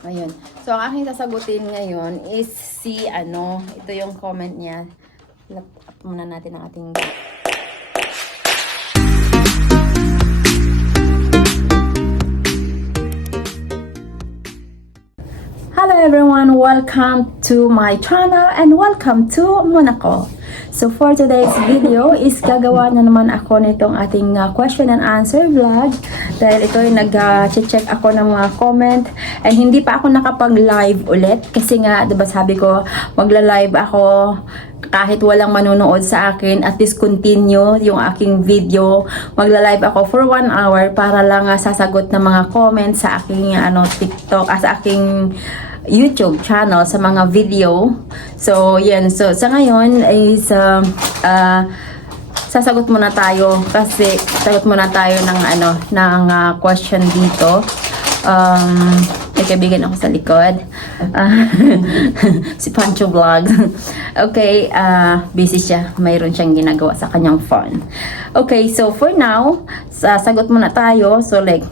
Ayun. So, ang aking sasagutin ngayon is si, ito yung comment niya. Laptop muna natin ang ating... Hello everyone! Welcome to my channel and welcome to Monaco. So for today's video is gagawa na naman ako nitong ating question and answer vlog dahil ito ay nag-check ako ng mga comment and hindi pa ako nakapag-live ulit kasi nga diba sabi ko magla-live ako kahit walang manonood sa akin, at least continue yung aking video. Magla-live ako for 1 hour para lang sasagot ng mga comments sa aking TikTok, sa aking YouTube channel, sa mga video. So, yan. So, sa ngayon is sasagot muna tayo kasi sagot muna tayo ng question dito. May kaibigan ako sa likod. Si Pancho Vlog. Okay, busy siya. Mayroon siyang ginagawa sa kanyang phone. Okay, so for now, sasagot muna tayo. So like,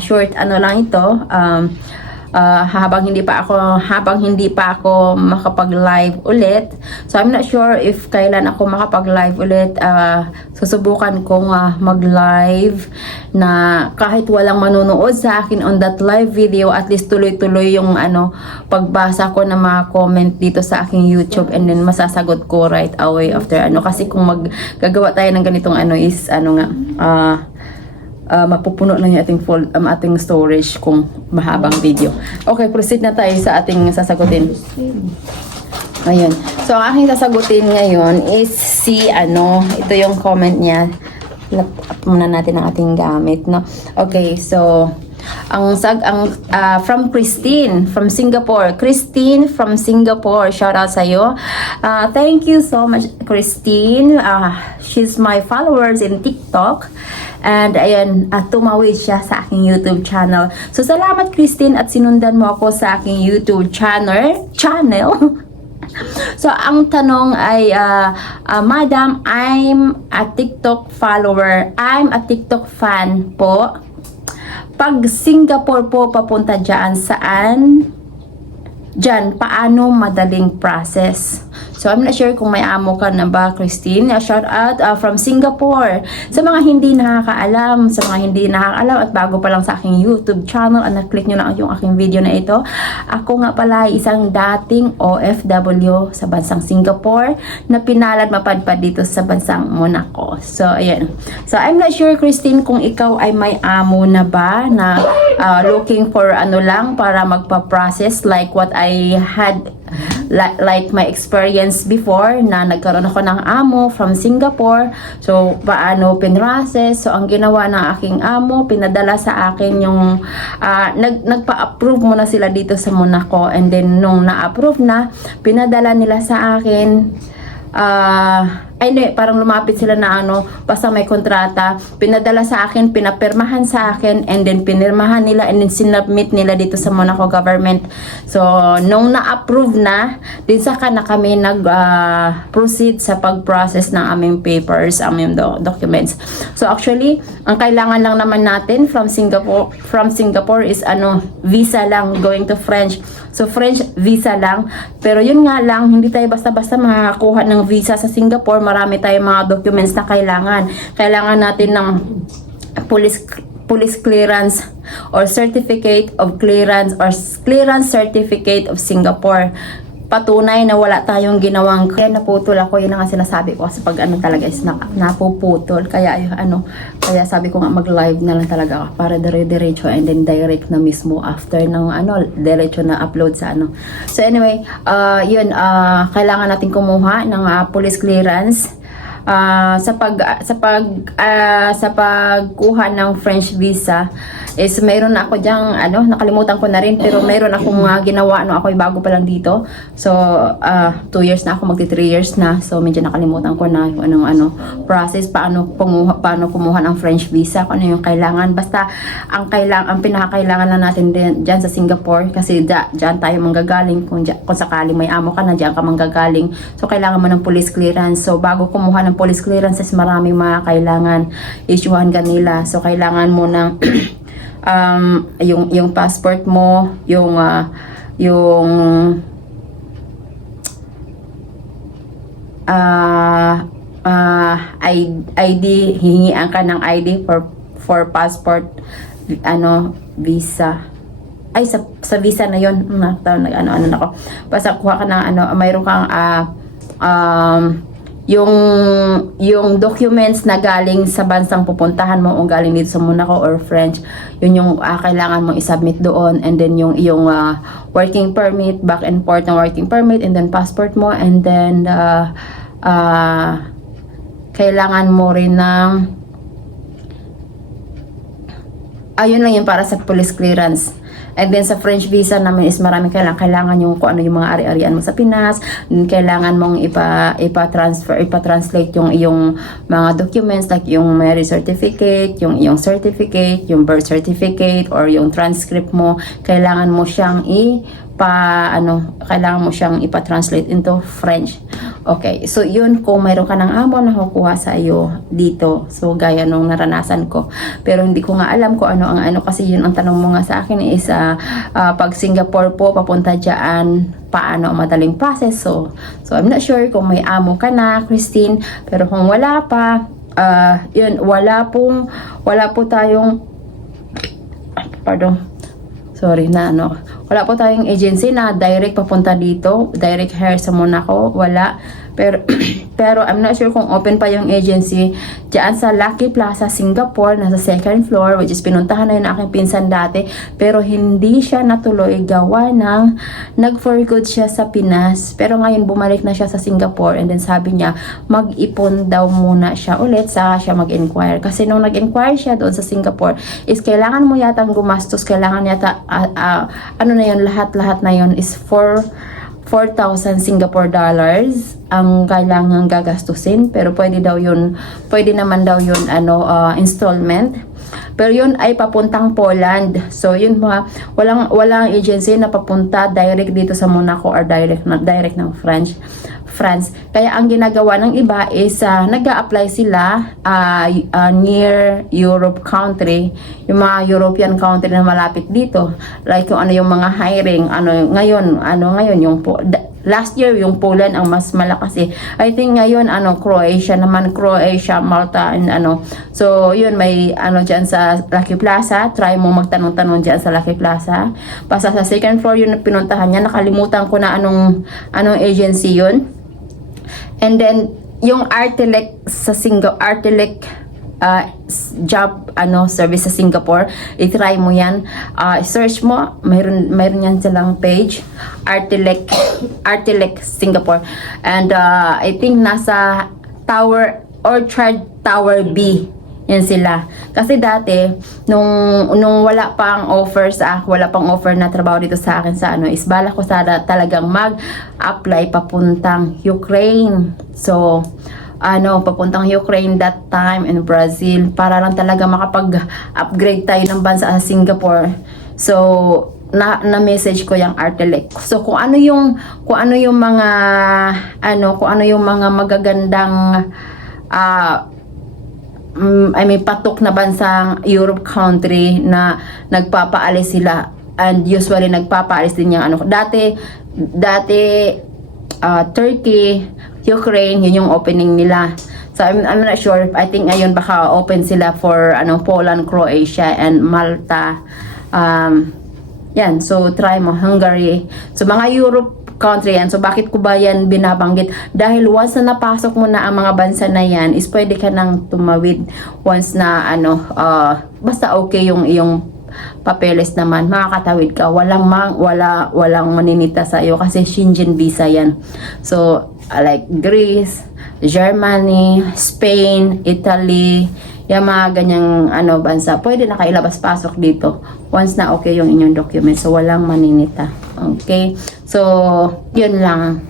short lang ito. Habang hindi pa ako makapag-live ulit. So I'm not sure if kailan ako makapag-live ulit. Susubukan kong mag-live na kahit walang manonood sa akin on that live video, at least tuloy-tuloy yung pagbasa ko ng mga comment dito sa aking YouTube, and then masasagot ko right away after kasi kung maggagawa tayo ng ganitong mapupuno lang yung ating storage kung mahabang video. Okay, proceed na tayo sa ating sasagutin. Ayun. So, ang aking sasagutin ngayon is si, ito yung comment niya. Laptop muna natin ang ating gamit, no? Okay, so, from Christine from Singapore. Christine from Singapore, shout out sa iyo. Thank you so much, Christine. She's my followers in TikTok. And ayan, tumawid siya sa aking YouTube channel. So salamat, Christine, at sinundan mo ako sa aking YouTube channel. So ang tanong ay, Madam, I'm a TikTok follower. I'm a TikTok fan po. Pag Singapore po papunta dyan, paano madaling process? So, I'm not sure kung may amo ka na ba, Christine. Shout out from Singapore. Sa mga hindi nakakaalam, at bago pa lang sa aking YouTube channel, na-click nyo lang yung aking video na ito. Ako nga pala ay isang dating OFW sa bansang Singapore na pinalad mapadpad dito sa bansang Monaco. So, ayan. So, I'm not sure, Christine, kung ikaw ay may amo na ba na looking for para magpa-process like what I had, like my experience before na nagkaroon ako ng amo from Singapore. So paano pinrocess? So ang ginawa ng aking amo, pinadala sa akin yung nagpa-approve muna sila dito sa Monaco, and then nung na-approve na, pinadala nila sa akin parang lumapit sila na basta may kontrata, pinadala sa akin, pinapirmahan sa akin, and then pinirmahan nila, and then sinubmit nila dito sa Monaco government. So nung na-approve na, din saka na kami nag-proceed sa pag-process ng aming papers, aming documents. So actually, ang kailangan lang naman natin from Singapore is visa lang, going to French. So French visa lang, pero yun nga lang, hindi tayo basta-basta makakakuha ng visa sa Singapore. Marami tayong mga documents na kailangan natin ng police clearance or certificate of clearance or clearance certificate of Singapore. Patunay na wala tayong ginawang. Kaya naputol ako, yun ang sinasabi ko kasi pag talaga is napuputol. Kaya kaya sabi ko nga mag-live na lang talaga ako para dire-diretso, and then direct na mismo after ng diretso na upload sa So anyway, kailangan natin kumuha ng police clearance sa pagkuha ng French visa. is mayroon na ako diyang, nakalimutan ko na rin, pero mayroon akong ginawa, ako'y bago pa lang dito. So, 2 years na ako, magti 3 years na. So, medyo nakalimutan ko na kung anong process, paano kumuha ng French visa, kung ano yung kailangan. Basta, ang pinakakailangan na natin dyan sa Singapore, kasi dyan tayo manggagaling, kung sakali may amo ka na, dyan ka manggagaling. So, kailangan mo ng police clearance. So, bago kumuha ng police clearances, maraming mga kailangan issuehan kanila. So, kailangan mo ng yung passport mo, yung ID, hihingian ka ng ID for passport, visa. Ay, sa visa na yon, ano ako, basta kuha ka ng mayroon kang yung documents na galing sa bansang pupuntahan mo o galing dito sa Monaco or French, yun yung kailangan mong isubmit doon, and then yung working permit, back and forth ng working permit, and then passport mo, and then kailangan mo rin ng ayun lang yun para sa police clearance. And then sa French visa naman is maraming kailangan yung kung ano yung mga ari-arian mo sa Pinas, kailangan mong ipa-translate yung iyong mga documents like yung marriage certificate, yung iyong certificate, yung birth certificate, or yung transcript mo, kailangan mo siyang kailangan mo siyang ipa-translate into French. Okay, so yun, kung mayroon ka ng amo na kukuha sa iyo dito, so gaya nung naranasan ko, pero hindi ko nga alam kung ano kasi yun ang tanong mo nga sa akin is pag Singapore po papunta dyan, paano ang madaling process. So I'm not sure kung may amo ka na, Christine, pero kung wala pa, yun, wala po tayong wala po tayong agency na direct papunta dito, direct hire sa Monaco, wala. Pero I'm not sure kung open pa yung agency diyan sa Lucky Plaza, Singapore, nasa second floor, which is pinuntahan na yun aking pinsan dati, pero hindi siya natuloy gawa ng nag-for good siya sa Pinas, pero ngayon bumalik na siya sa Singapore, and then sabi niya mag-ipon daw muna siya ulit sa siya mag-inquire, kasi nung nag-inquire siya doon sa Singapore is kailangan mo yata gumastos, kailangan yata na yun, lahat na yun is 4,000 Singapore dollars ang kailangan gagastusin, pero pwede naman daw yun installment, pero yun ay papuntang Poland. So yun walang agency na papunta direct dito sa Monaco or direct ng France. Kaya ang ginagawa ng iba is nag-a-apply sila near Europe country, yung mga European country na malapit dito, like kung ano yung mga hiring, ngayon yung last year yung Poland ang mas malakas I think ngayon Croatia, Malta, and so yun, may dyan sa Lucky Plaza, try mo magtanong-tanong dyan sa Lucky Plaza. Basta sa second floor yun pinuntahan niya, nakalimutan ko na anong agency yun. And then yung Artelec job service sa Singapore, i-try mo yan, search mo, mayroon yan silang page, Artelec Singapore, and I think nasa Orchard Tower B yan sila. Kasi dati nung wala pang offer na trabaho dito sa akin sa is bala ko sana talagang mag-apply papuntang Ukraine. So papuntang Ukraine that time, and Brazil, para lang talaga makapag-upgrade tayo ng bansa sa Singapore. So na-message ko yung Artelec. So kung ano yung mga magagandang may patok na bansang Europe country na nagpapaalis sila, and usually nagpapaalis din yung dati Turkey, Ukraine, yun yung opening nila. So I'm not sure. I think ngayon baka open sila for Poland, Croatia, and Malta. Yan, so try mo Hungary. So mga Europe country yan. So bakit ko ba yan binabanggit? Dahil once na napasok mo na ang mga bansa na yan, is pwede ka nang tumawid once na basta okay yung iyong papeles naman, makakatawid ka, walang maninita sa iyo kasi Schengen visa yan. So like Greece, Germany, Spain, Italy, yung mga ganyang bansa, pwede na kailabas pasok dito once na okay yung inyong document, so walang maninita. Okay, so yun lang.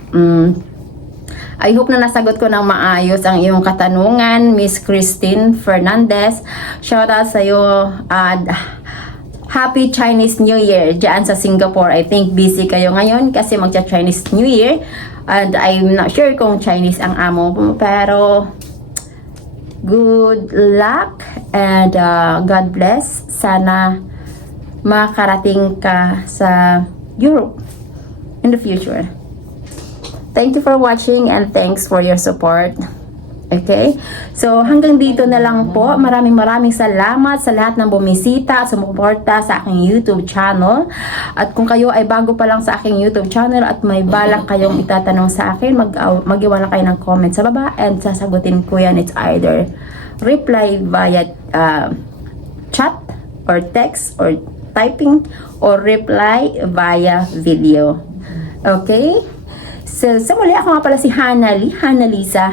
I hope na nasagot ko ng maayos ang iyong katanungan, Miss Christine Fernandez. Shoutout sa iyo. Happy Chinese New Year dyan sa Singapore. I think busy kayo ngayon kasi magcha-Chinese New Year. And I'm not sure kung Chinese ang amo mo, pero good luck and God bless. Sana makarating ka sa Europe in the future. Thank you for watching and thanks for your support. Okay? So, hanggang dito na lang po. Maraming salamat sa lahat ng bumisita at sumuporta sa aking YouTube channel. At kung kayo ay bago pa lang sa aking YouTube channel at may balak kayong itatanong sa akin, mag-iwan lang kayo ng comment sa baba and sasagutin ko yan. It's either reply via chat or text or typing or reply via video. Okay? So, sa muli, ako nga pala si Hana Lisa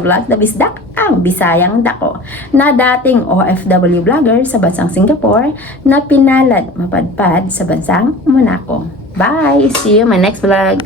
Vlog, the Bisdak, ang Bisayang Dako, na dating OFW vlogger sa bansang Singapore, na pinalad mapadpad sa bansang Monaco. Bye! See you in my next vlog!